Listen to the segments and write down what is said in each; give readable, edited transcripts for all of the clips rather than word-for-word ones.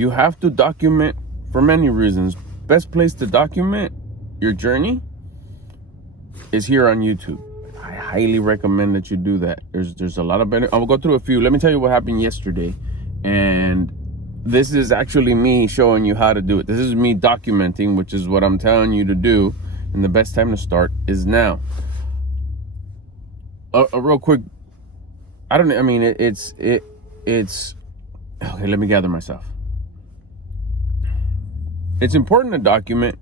You have to document for many reasons. Best place to document your journey is here on YouTube. I highly recommend that you do that. There's a lot of benefit. I'll go through a few. Let me tell you what happened yesterday. And this is actually me showing you how to do it. This is me documenting, which is what I'm telling you to do. And the best time to start is now. A real quick, it's okay, let me gather myself. It's important to document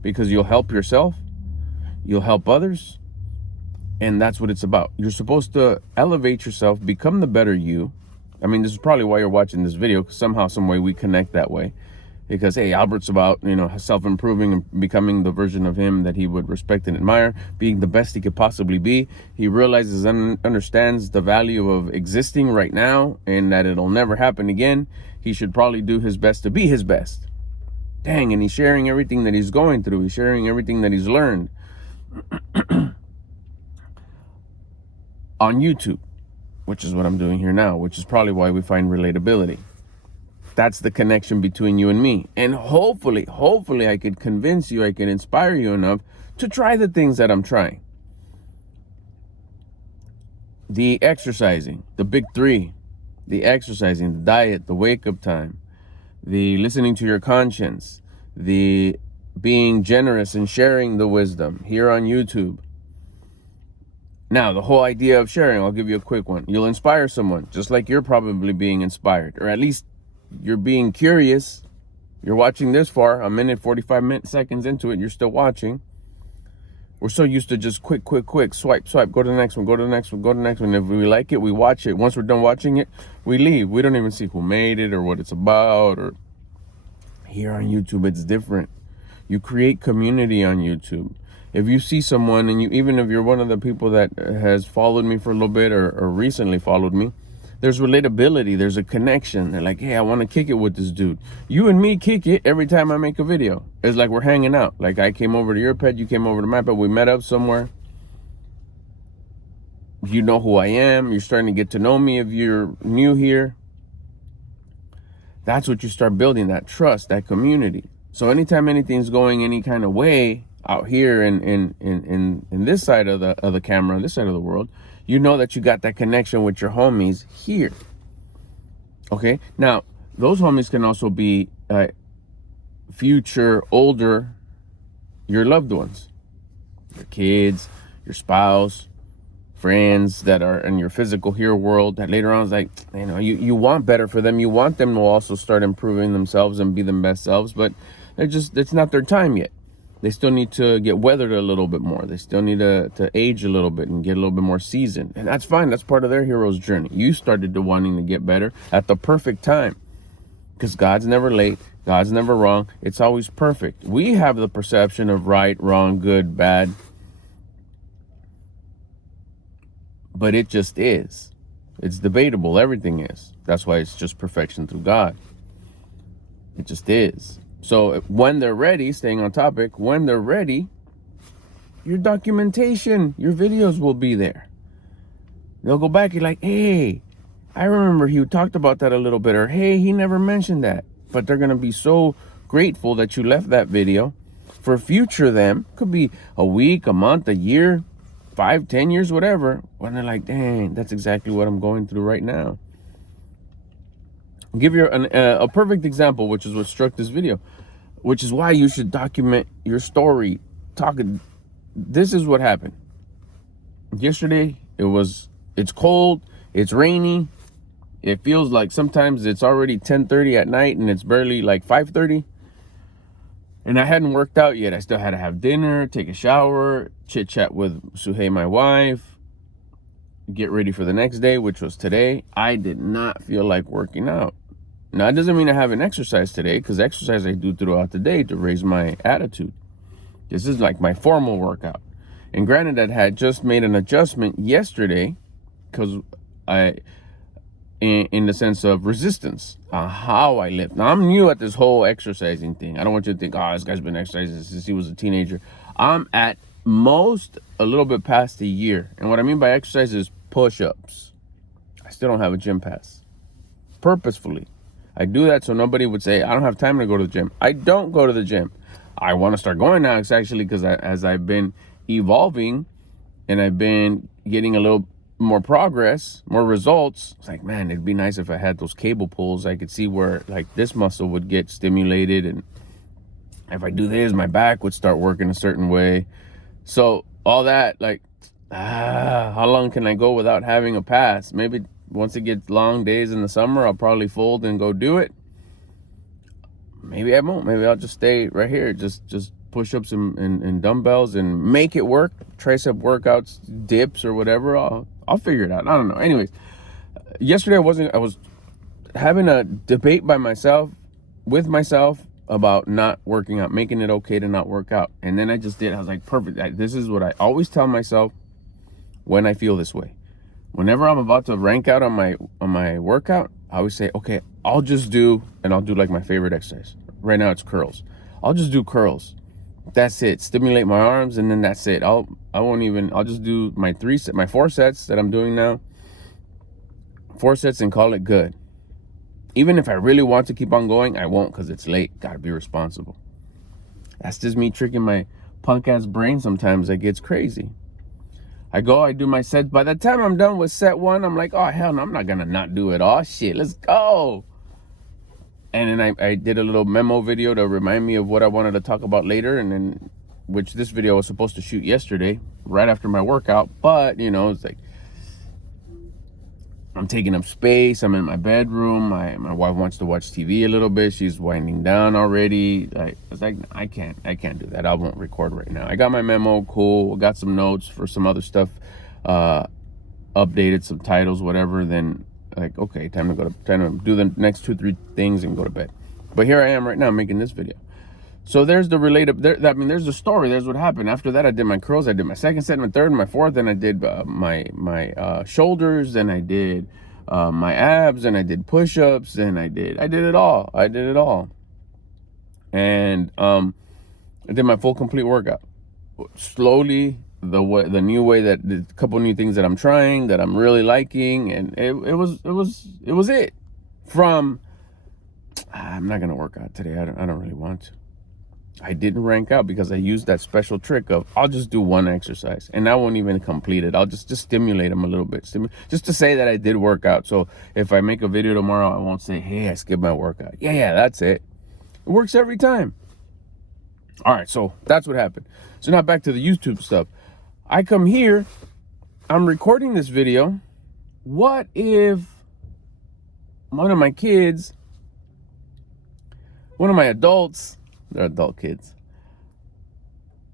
because you'll help yourself, you'll help others, and that's what it's about. You're supposed to elevate yourself, become the better you. I mean, this is probably why you're watching this video, because somehow, some way we connect that way. Because, hey, Albert's about, self-improving and becoming the version of him that he would respect and admire, being the best he could possibly be. He realizes and understands the value of existing right now and that it'll never happen again. He should probably do his best to be his best. Dang, and he's sharing everything that he's going through. He's sharing everything that he's learned on YouTube, which is what I'm doing here now, which is probably why we find relatability. That's the connection between you and me. And hopefully I could convince you, I can inspire you enough to try the things that I'm trying. The exercising, the big three, the exercising, the diet, the wake-up time, the listening to your conscience, the being generous and sharing the wisdom here on YouTube. Now, the whole idea of sharing, I'll give you a quick one. You'll inspire someone, just like you're probably being inspired, or at least you're being curious. You're watching this far, a minute, 45 seconds into it, you're still watching. We're so used to just quick, swipe, go to the next one, go to the next one, go to the next one. If we like it, we watch it. Once we're done watching it, we leave. We don't even see who made it or what it's about. Or here on YouTube, it's different. You create community on YouTube. If you see someone, and even if you're one of the people that has followed me for a little bit or recently followed me, there's relatability, there's a connection. They're like, hey, I want to kick it with this dude. You and me kick it every time I make a video. It's like we're hanging out. Like I came over to your pet, you came over to my pet, we met up somewhere. You know who I am. You're starting to get to know me if you're new here. That's what you start building, that trust, that community. So anytime anything's going any kind of way out here in this side of the camera, this side of the world, you know that you got that connection with your homies here. Okay, now those homies can also be future older, your loved ones, your kids, your spouse, friends that are in your physical here world that later on is like, you want better for them. You want them to also start improving themselves and be their best selves, but it's not their time yet. They still need to get weathered a little bit more. They still need to age a little bit and get a little bit more seasoned. And that's fine. That's part of their hero's journey. You started to wanting to get better at the perfect time. Because God's never late. God's never wrong. It's always perfect. We have the perception of right, wrong, good, bad. But it just is. It's debatable. Everything is. That's why it's just perfection through God. It just is. So when they're ready, staying on topic, when they're ready, your documentation, your videos will be there. They'll go back and like, hey, I remember he talked about that a little bit, or hey, he never mentioned that. But they're going to be so grateful that you left that video for future them. Could be a week, a month, a year, 5, 10 years, whatever. When they're like, dang, that's exactly what I'm going through right now. I'll give you a perfect example, which is what struck this video, which is why you should document your story. This is what happened. Yesterday, it's cold, it's rainy. It feels like sometimes it's already 10:30 at night and it's barely like 5:30. And I hadn't worked out yet. I still had to have dinner, take a shower, chit chat with Suhei, my wife, get ready for the next day, which was today. I did not feel like working out. Now, it doesn't mean I haven't exercised today, because exercise I do throughout the day to raise my attitude. This is like my formal workout. And granted, I had just made an adjustment yesterday, because in the sense of resistance, how I lift. Now, I'm new at this whole exercising thing. I don't want you to think, oh, this guy's been exercising since he was a teenager. I'm at most a little bit past a year. And what I mean by exercise is push-ups. I still don't have a gym pass. Purposefully. I do that so nobody would say, I don't have time to go to the gym. I don't go to the gym. I want to start going now. It's actually because as I've been evolving and I've been getting a little more progress, more results, it's like, man, it'd be nice if I had those cable pulls. I could see where like this muscle would get stimulated, and if I do this, my back would start working a certain way. So all that, like, how long can I go without having a pass? Maybe once it gets long days in the summer, I'll probably fold and go do it. Maybe I won't. Maybe I'll just stay right here. Just push-ups and dumbbells and make it work. Tricep workouts, dips or whatever. I'll figure it out. I don't know. Anyways, yesterday I was having a debate with myself about not working out, making it okay to not work out. And then I just did. I was like, perfect. This is what I always tell myself when I feel this way. Whenever I'm about to rank out on my workout, I always say, okay, I'll do like my favorite exercise. Right now it's curls. I'll just do curls. That's it. Stimulate my arms, and then that's it. I'll just do my 4 sets that I'm doing now. 4 sets and call it good. Even if I really want to keep on going, I won't, because it's late. Gotta be responsible. That's just me tricking my punk ass brain sometimes. It gets crazy. I do my sets. By the time I'm done with set 1, I'm like, oh, hell no, I'm not gonna not do it. Oh, shit, let's go. And then I did a little memo video to remind me of what I wanted to talk about later, and then, which this video was supposed to shoot yesterday, right after my workout. But, it's like, I'm taking up space. I'm in my bedroom. My wife wants to watch TV a little bit. She's winding down already. I was like, I can't do that. I won't record right now. I got my memo, cool. Got some notes for some other stuff, updated some titles, whatever. Then, like, okay, time to do the next 2-3 things and go to bed. But here I am right now making this video. So there's the there's the story. There's what happened. After that, I did my curls. I did my second set, my third, my fourth. Then I did my shoulders. Then I did my abs. And I did push-ups. And I did it all. And I did my full complete workout. Slowly, the new way, that a couple new things that I'm trying, that I'm really liking, and it was it. From I'm not gonna work out today. I don't really want to. I didn't rank out because I used that special trick of I'll just do one exercise and I won't even complete it. I'll just stimulate them a little bit, just to say that I did work out. So if I make a video tomorrow, I won't say, hey, I skipped my workout. Yeah, that's it. It works every time. All right, so that's what happened. So now back to the YouTube stuff. I come here, I'm recording this video. What if one of my kids, one of my adults, they're adult kids,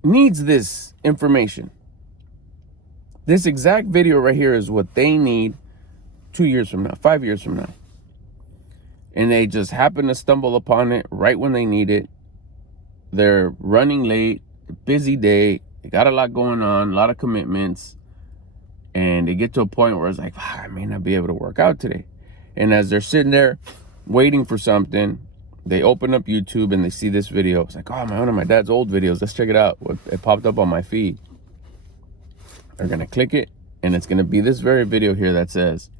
needs this information? This exact video right here is what they need 2 years from now, 5 years from now. And they just happen to stumble upon it right when they need it. They're running late, busy day, they got a lot going on, a lot of commitments, and they get to a point where it's like, I may not be able to work out today. And as they're sitting there waiting for something, they open up YouTube and they see this video. It's like, oh, one of my dad's old videos. Let's check it out. It popped up on my feed. They're going to click it, and it's going to be this very video here that says,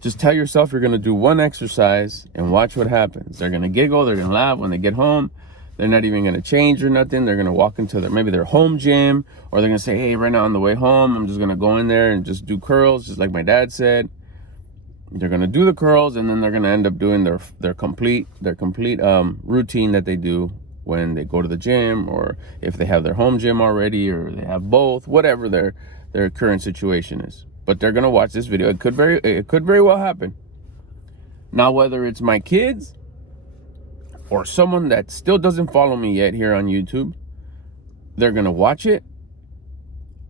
just tell yourself you're going to do one exercise and watch what happens. They're going to giggle. They're going to laugh when they get home. They're not even going to change or nothing. They're going to walk into maybe their home gym, or they're going to say, hey, right now on the way home, I'm just going to go in there and just do curls, just like my dad said. They're going to do the curls, and then they're going to end up doing their complete routine that they do when they go to the gym, or if they have their home gym already, or they have both, whatever their current situation is. But they're going to watch this video. It could very well happen. Now, whether it's my kids or someone that still doesn't follow me yet here on YouTube, they're going to watch it.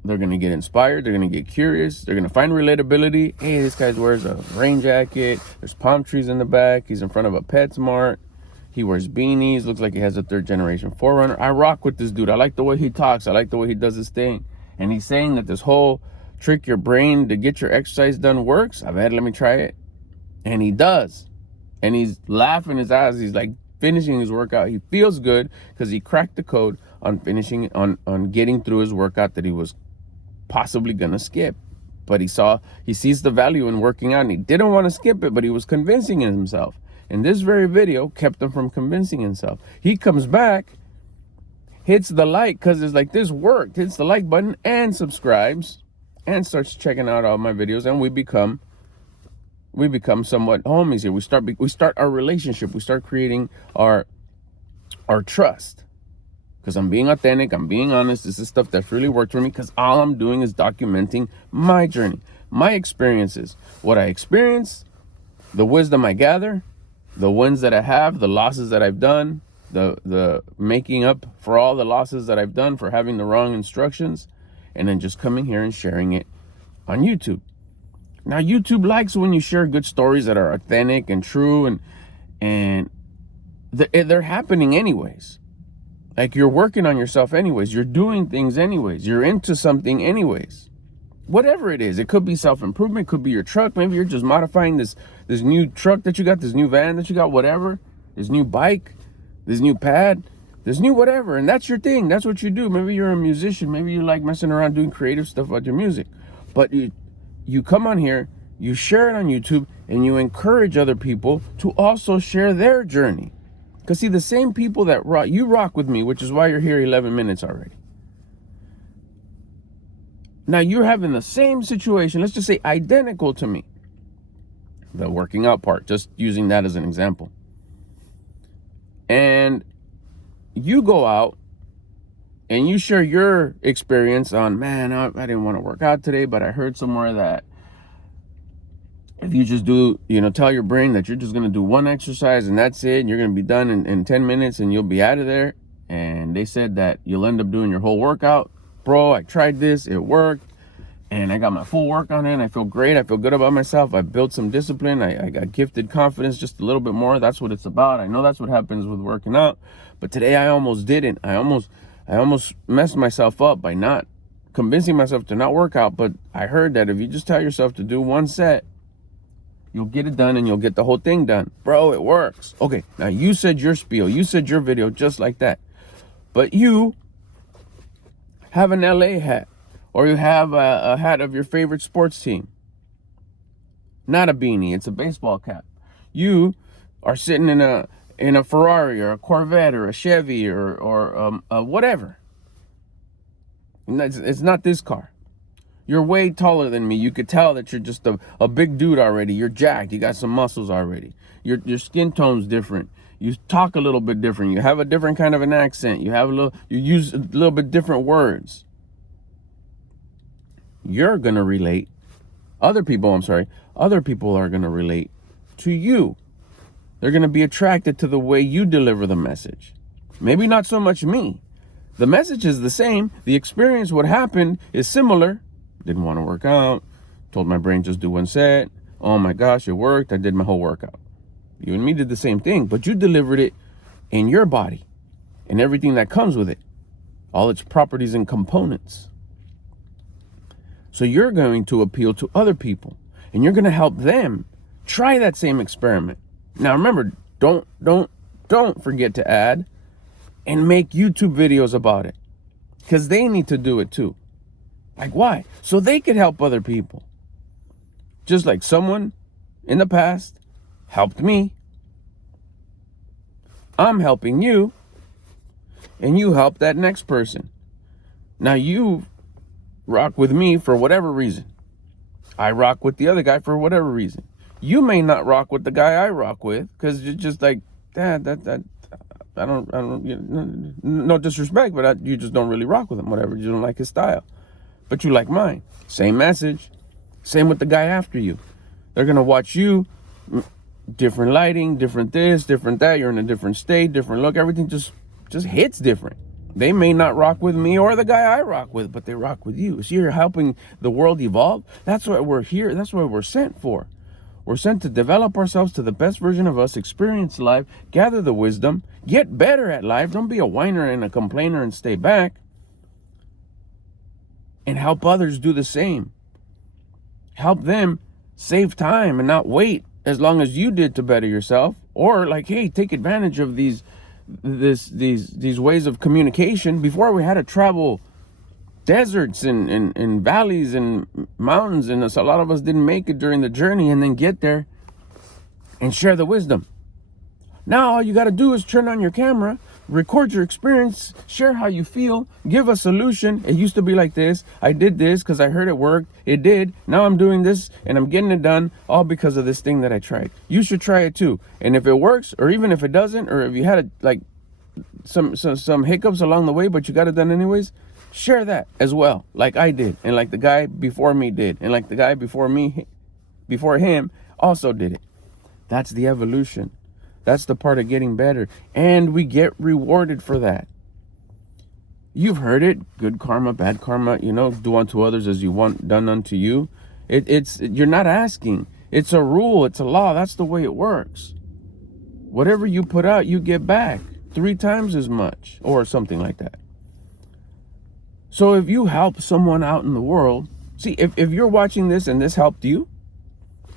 They're going to get inspired. They're going to get curious. They're going to find relatability. Hey, this guy wears a rain jacket. There's palm trees in the back. He's in front of a PetSmart. He wears beanies. Looks like he has a 3rd generation 4Runner. I rock with this dude. I like the way he talks. I like the way he does his thing. And he's saying that this whole trick your brain to get your exercise done works. I've had, let me try it. And he does. And he's laughing his ass. He's like finishing his workout. He feels good because he cracked the code on finishing, on getting through his workout that he was possibly gonna skip. But he sees the value in working out, and he didn't want to skip it, but he was convincing himself. And this very video kept him from convincing himself. He comes back, hits the like, because it's like, this worked, hits the like button and subscribes and starts checking out all my videos, and we become somewhat homies here. We start our relationship. We start creating our trust, because I'm being authentic, I'm being honest. This is stuff that's really worked for me, because all I'm doing is documenting my journey, my experiences, what I experienced, the wisdom I gather, the wins that I have, the losses that I've done, the making up for all the losses that I've done for having the wrong instructions, and then just coming here and sharing it on YouTube. Now, YouTube likes when you share good stories that are authentic and true, and they're happening anyways. Like, you're working on yourself anyways. You're doing things anyways. You're into something anyways. Whatever it is. It could be self-improvement. It could be your truck. Maybe you're just modifying this new truck that you got, this new van that you got, whatever. This new bike, this new pad, this new whatever. And that's your thing. That's what you do. Maybe you're a musician. Maybe you like messing around doing creative stuff with your music. But you come on here, you share it on YouTube, and you encourage other people to also share their journey. Because, see, the same people that rock with me, which is why you're here 11 minutes already. Now, you're having the same situation, let's just say identical to me. The working out part, just using that as an example. And you go out and you share your experience on, man, I didn't want to work out today, but I heard somewhere that if you just do, tell your brain that you're just going to do one exercise and that's it, and you're going to be done in 10 minutes and you'll be out of there. And they said that you'll end up doing your whole workout. Bro, I tried this, it worked, and I got my full work on it, and I feel great. I feel good about myself. I built some discipline. I got gifted confidence just a little bit more. That's what it's about. I know that's what happens with working out. But today I almost didn't. I almost messed myself up by not convincing myself to not work out. But I heard that if you just tell yourself to do one set, you'll get it done and you'll get the whole thing done. Bro, it works. Okay, now you said your spiel. You said your video just like that. But you have an LA hat, or you have a hat of your favorite sports team. Not a beanie, it's a baseball cap. You are sitting in a Ferrari or a Corvette or a Chevy or whatever. It's not this car. You're way taller than me. You could tell that you're just a big dude already. You're jacked. You got some muscles already. Your skin tone's different. You talk a little bit different. You have a different kind of an accent. You use a little bit different words. You're going to relate. Other people are going to relate to you. They're going to be attracted to the way you deliver the message. Maybe not so much me. The message is the same. The experience, what happened, is similar. Didn't want to work out. Told my brain just do one set. Oh my gosh, it worked. I did my whole workout. You and me did the same thing, but you delivered it in your body and everything that comes with it, all its properties and components. So you're going to appeal to other people, and you're going to help them try that same experiment. Now remember, don't forget to add and make YouTube videos about it, because they need to do it too. Like, why? So they could help other people. Just like someone in the past helped me, I'm helping you, and you help that next person. Now you rock with me for whatever reason. I rock with the other guy for whatever reason. You may not rock with the guy I rock with, because you're just like, I don't, no disrespect, but you just don't really rock with him, whatever. You don't like his style, but you like mine. Same message. Same with the guy after you. They're going to watch you, different lighting, different this, different that. You're in a different state, different look. Everything just hits different. They may not rock with me or the guy I rock with, but they rock with you. So you're helping the world evolve. That's why we're here. That's what we're sent for. We're sent to develop ourselves to the best version of us, experience life, gather the wisdom, get better at life. Don't be a whiner and a complainer and stay back. And help others do the same. Help them save time and not wait as long as you did to better yourself. Or like, hey, take advantage of these ways of communication. Before, we had to travel deserts and valleys and mountains, and a lot of us didn't make it during the journey, and then get there and share the wisdom. Now all you got to do is turn on your camera, record your experience, share how you feel, give a solution. It used to be like this. I did this because I heard it worked. It did. Now I'm doing this and I'm getting it done all because of this thing that I tried. You should try it too. And if it works, or even if it doesn't, or if you had some hiccups along the way, but you got it done anyways, share that as well, like I did, and like the guy before me did, and like the guy before him also did it. That's the evolution. That's the part of getting better. And we get rewarded for that. You've heard it. Good karma, bad karma, do unto others as you want done unto you. You're not asking. It's a rule. It's a law. That's the way it works. Whatever you put out, you get back 3 times as much, or something like that. So if you help someone out in the world, see, if you're watching this and this helped you,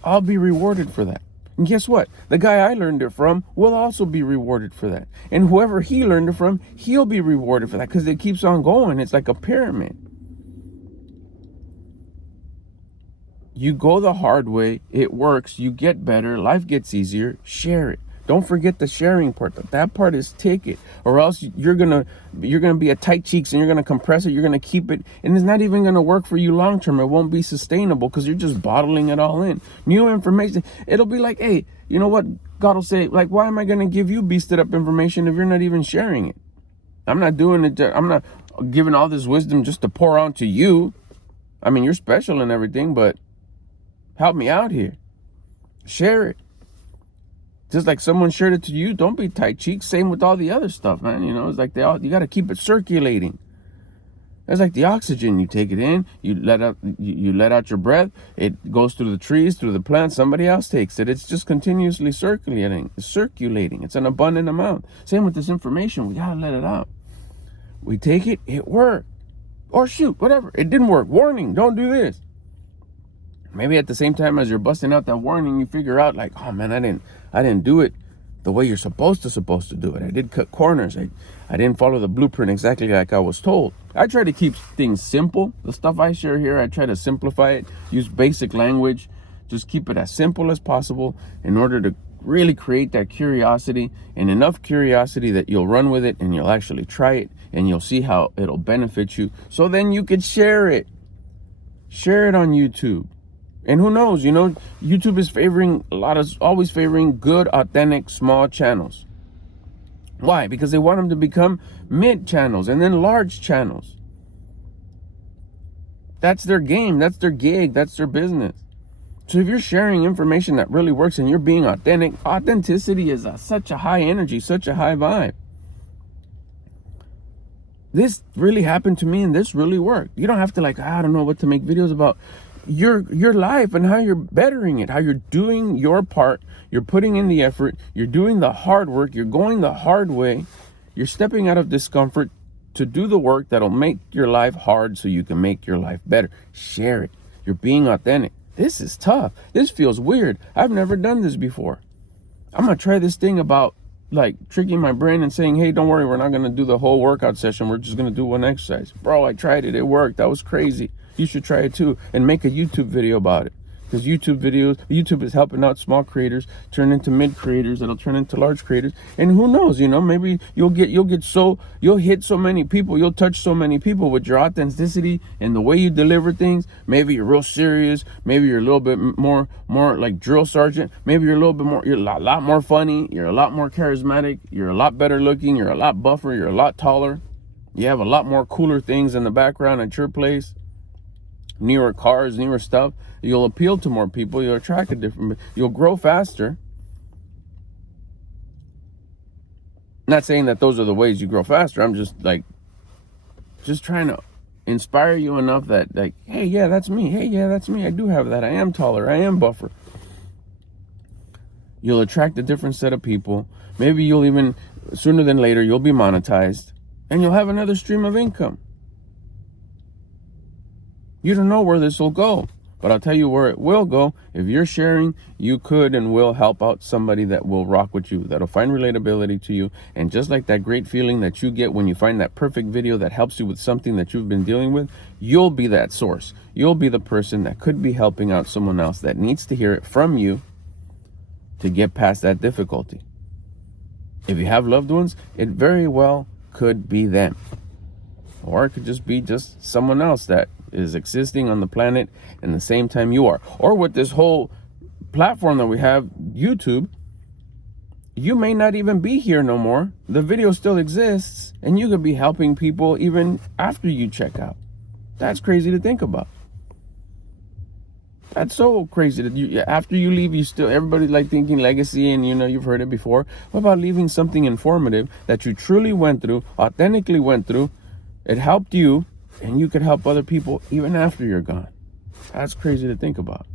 I'll be rewarded for that. And guess what? The guy I learned it from will also be rewarded for that. And whoever he learned it from, he'll be rewarded for that, because it keeps on going. It's like a pyramid. You go the hard way, it works, you get better, life gets easier, share it. Don't forget the sharing part. That part is take it, or else you're gonna be a tight cheeks and you're gonna compress it. You're gonna keep it, and it's not even gonna work for you long term. It won't be sustainable because you're just bottling it all in. New information. It'll be like, hey, you know what? God will say, like, why am I gonna give you beasted up information if you're not even sharing it? I'm not doing it. I'm not giving all this wisdom just to pour onto you. I mean, you're special and everything, but help me out here. Share it. Just like someone shared it to you, don't be tight cheeks. Same with all the other stuff, man. It's like you got to keep it circulating. It's like the oxygen. You take it in, you let out your breath. It goes through the trees, through the plants. Somebody else takes it. It's just continuously circulating. It's an abundant amount. Same with this information. We got to let it out. We take it, it worked. Or shoot, whatever. It didn't work. Warning, don't do this. Maybe at the same time as you're busting out that warning, you figure out like, oh man, I didn't do it the way you're supposed to do it. I did cut corners. I didn't follow the blueprint exactly like I was told. I try to keep things simple. The stuff I share here, I try to simplify it, use basic language, just keep it as simple as possible in order to really create that curiosity, and enough curiosity that you'll run with it and you'll actually try it and you'll see how it'll benefit you. So then you could share it. Share it on YouTube. And who knows, YouTube is always favoring good, authentic, small channels. Why? Because they want them to become mid channels and then large channels. That's their game. That's their gig. That's their business. So if you're sharing information that really works and you're being authentic, authenticity is such a high energy, such a high vibe. This really happened to me and this really worked. You don't have to I don't know what to make videos about. Your life and how you're bettering it, how you're doing your part, you're putting in the effort, you're doing the hard work, you're going the hard way, you're stepping out of discomfort to do the work that'll make your life hard so you can make your life better. Share it. You're being authentic. This is tough. This feels weird. I've never done this before. I'm going to try this thing about tricking my brain and saying, hey, don't worry, we're not going to do the whole workout session. We're just going to do one exercise. Bro, I tried it. It worked. That was crazy. You should try it too and make a YouTube video about it. Because YouTube is helping out small creators turn into mid creators that'll turn into large creators. And who knows, maybe you'll hit so many people, you'll touch so many people with your authenticity and the way you deliver things. Maybe you're real serious. Maybe you're a little bit more like drill sergeant. Maybe you're a lot more funny. You're a lot more charismatic. You're a lot better looking. You're a lot buffer. You're a lot taller. You have a lot more cooler things in the background at your place. Newer cars, newer stuff. You'll appeal to more people. You'll attract you'll grow faster. Not saying that those are the ways you grow faster. I'm just trying to inspire you enough that hey, yeah, that's me. Hey, yeah, that's me. I do have that. I am taller. I am buffer. You'll attract a different set of people. Maybe you'll even, sooner than later, you'll be monetized and you'll have another stream of income. You don't know where this will go, but I'll tell you where it will go. If you're sharing, you could and will help out somebody that will rock with you, that'll find relatability to you. And just like that great feeling that you get when you find that perfect video that helps you with something that you've been dealing with, you'll be that source. You'll be the person that could be helping out someone else that needs to hear it from you to get past that difficulty. If you have loved ones, it very well could be them. Or it could just be just someone else that is existing on the planet in the same time you are. Or with this whole platform that we have, YouTube, you may not even be here no more. The video still exists, and you could be helping people even after you check out. That's crazy to think about. That's so crazy that you, after you leave, you still, everybody's like thinking legacy, and you've heard it before. What about leaving something informative that you truly went through, authentically went through? It helped you, and you could help other people even after you're gone. That's crazy to think about.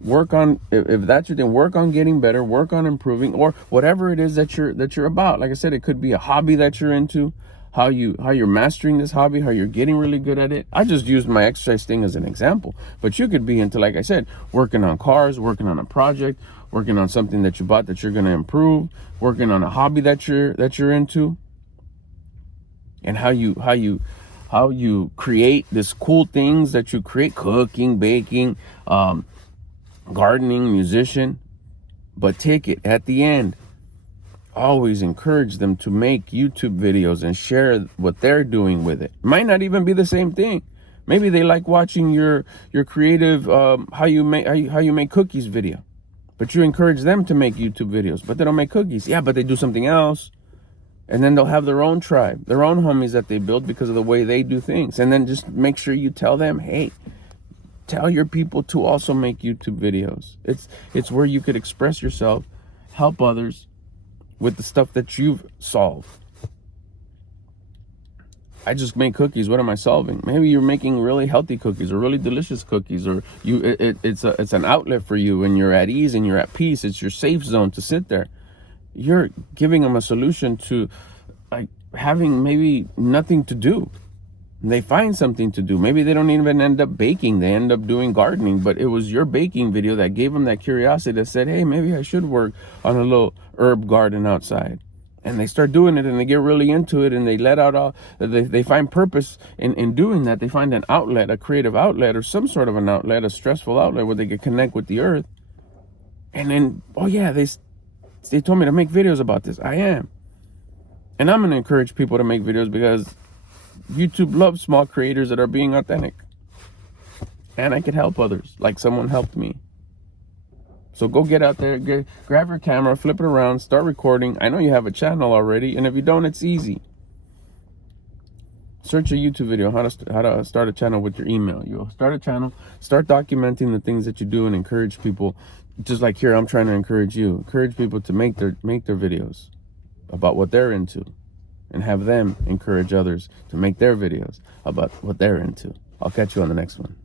Work on, if that's your thing, work on getting better, work on improving, or whatever it is that you're about. Like I said, it could be a hobby that you're into, how you're mastering this hobby, how you're getting really good at it. I just used my exercise thing as an example, but you could be into, like I said, working on cars, working on a project, working on something that you bought that you're going to improve, working on a hobby that you're into, and how you create this cool things that you create, cooking, baking, gardening, musician. But take it at the end, always encourage them to make YouTube videos and share what they're doing with it. Might not even be the same thing. Maybe they like watching your creative how you make cookies video, but you encourage them to make YouTube videos, but they don't make cookies. Yeah, but they do something else. And then they'll have their own tribe, their own homies that they build because of the way they do things. And then just make sure you tell them, hey, tell your people to also make YouTube videos. It's where you could express yourself, help others with the stuff that you've solved. I just make cookies. What am I solving? Maybe you're making really healthy cookies or really delicious cookies, or it's an outlet for you, and you're at ease and you're at peace. It's your safe zone to sit there. You're giving them a solution to like having maybe nothing to do. They find something to do. Maybe they don't even end up baking. They end up doing gardening, but it was your baking video that gave them that curiosity that said, hey, maybe I should work on a little herb garden outside. And they start doing it, and they get really into it, and they let out all, they find purpose in doing that. They find an outlet, a creative outlet, or some sort of an outlet, a stressful outlet where they can connect with the earth. And then, oh yeah, they told me to make videos about this. I am. And I'm going to encourage people to make videos because YouTube loves small creators that are being authentic. And I could help others like someone helped me. So go get out there, grab your camera, flip it around, start recording. I know you have a channel already, and if you don't, it's easy. Search a YouTube video, how to start a channel with your email. You'll start a channel, start documenting the things that you do, and encourage people. Just like here, I'm trying to encourage you. Encourage people to make their videos about what they're into, and have them encourage others to make their videos about what they're into. I'll catch you on the next one.